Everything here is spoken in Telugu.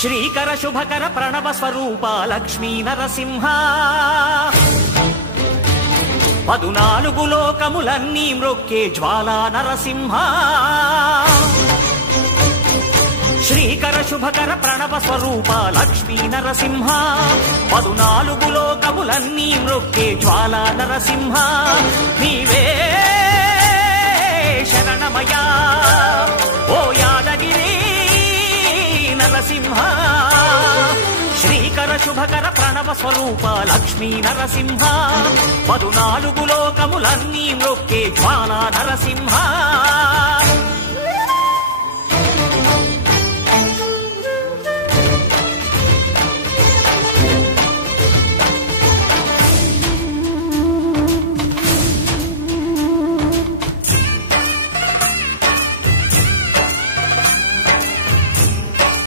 శ్రీకర శుభకర ప్రణవ స్వరూప లక్ష్మీ నరసింహ 14 లోకములన్నీ మ్రొక్కే జ్వాలా నరసింహ శ్రీకర శుభకర ప్రణవ స్వరూప లక్ష్మీ నరసింహ 14 లోకములన్నీ మ్రొక్కే జ్వాలా నరసింహ నీవే శరణమయా ఓ యాదగిరి నరసింహ శ్రీకర శుభకర ప్రణవ స్వరూప లక్ష్మీ నరసింహ 14 లోకములన్నీ మ్రొక్కే జ్వాలా నరసింహ